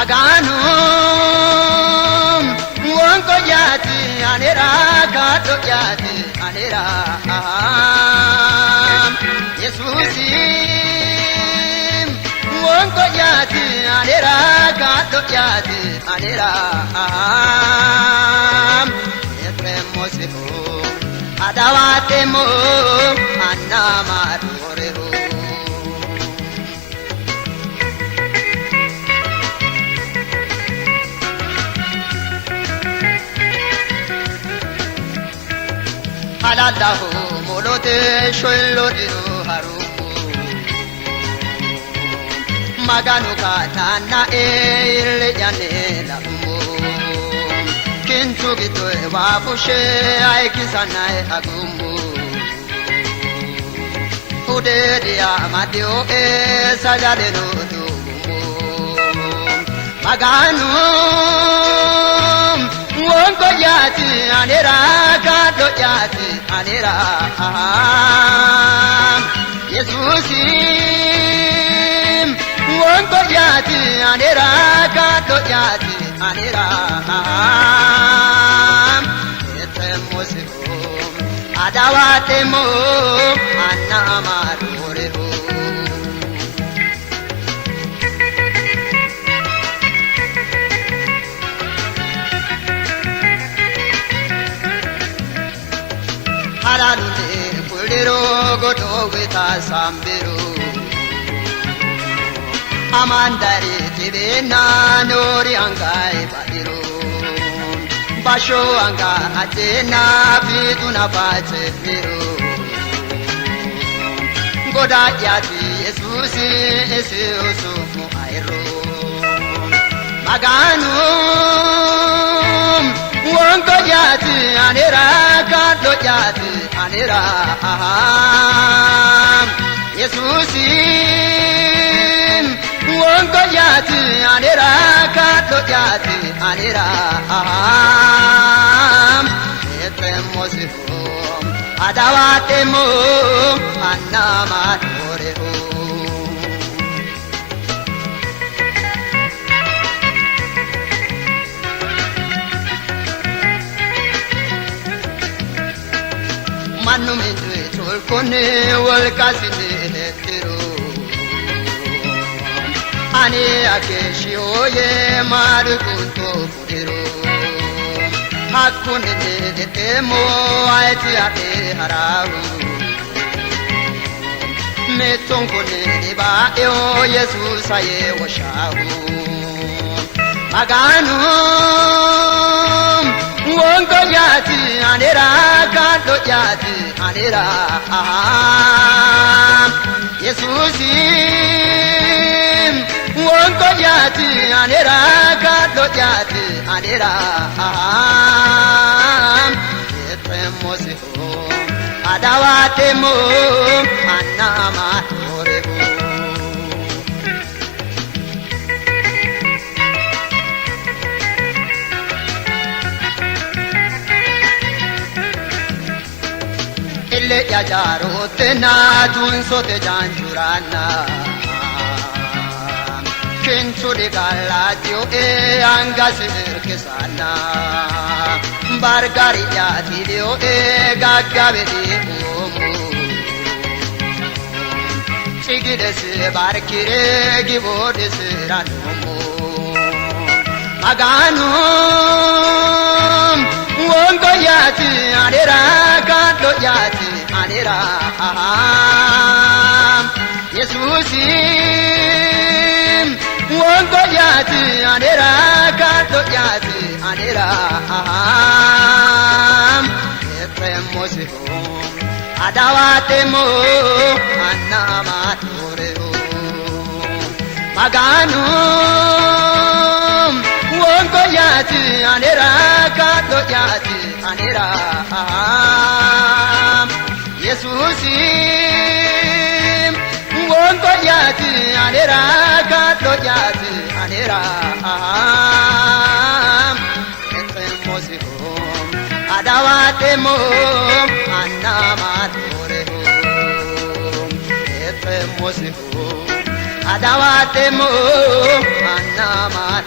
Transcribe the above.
Aganum wonko yati anera kato yati anera Yesusim wonko yati anera kato yati anera Yetremosiho adawatemo annamadorero Halallahu molote shollodiru harumu Maganu katana ele jane lamu Kintu gitu wabushe aikisana agumu Ude dia madio sajade no tumu Maganu wonko yati anera kato yati anera Yesusim wonko yati anera kato yati anera Yetemosiho adawatemo annamadoreho Haranune kuliro godo wita sambiru Amandari tibena nori angai badiru Basho anga atena biduna bache miru Goda yati Yesusi Yesusu muairu Maganu wonko yati anera kato yati anera Yesusim wonko yati anera kato yati anera Yetremosiho adawatemo annamadoreho Manu mindre tolkone walkasine hetero Ani akeshioye marukunto fudero Hakune detemo aiti ate hararu Metonkone deba eo Jesus aye washahu Maganu wonko yati anera kato yati anera Yesusim wonko yati anera kato yati anera Yetremosiho adawatemo annamadoreho Ile yajaro tena tunso te janjurana Kintu de galatio e angasir kesana Bargari yati dio e gaggabe di umu Chigidesi barkire gibodesi ranumu Maganu wonko yati anera kato yati anera Yesusim wonko yati anera kato yati anera Yetremosiho adawatemo annamadoreho Maganu wonko yati anera kato yati anera Yesusim wonko yati anera kato yati anera Yetremosiho adawatemo annamadoreho Yetremosiho adawatemo annamadoreho